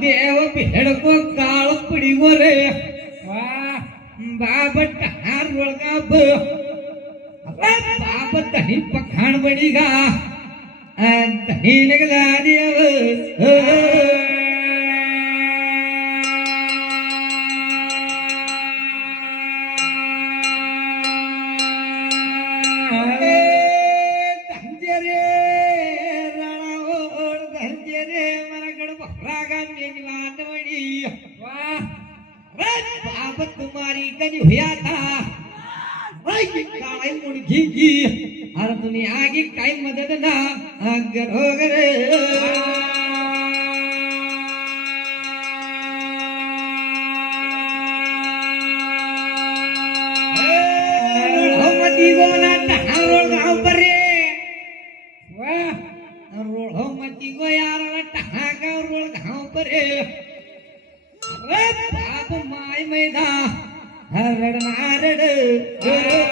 देव भेडको काळ पडीवर वा बाब टहार रोळगा बाप दही पखाण बनी गा दही निघला देव तुम्हारी कनी हुआ था काय मुड़गी की अरे दुनिया की काय मदद ना अगर हो गए मती गोना टहारोल गांव पर वाह रोड़ो मती गो यार टहा का रोल गांव पर बाप माय मैदा हरड़ नारड़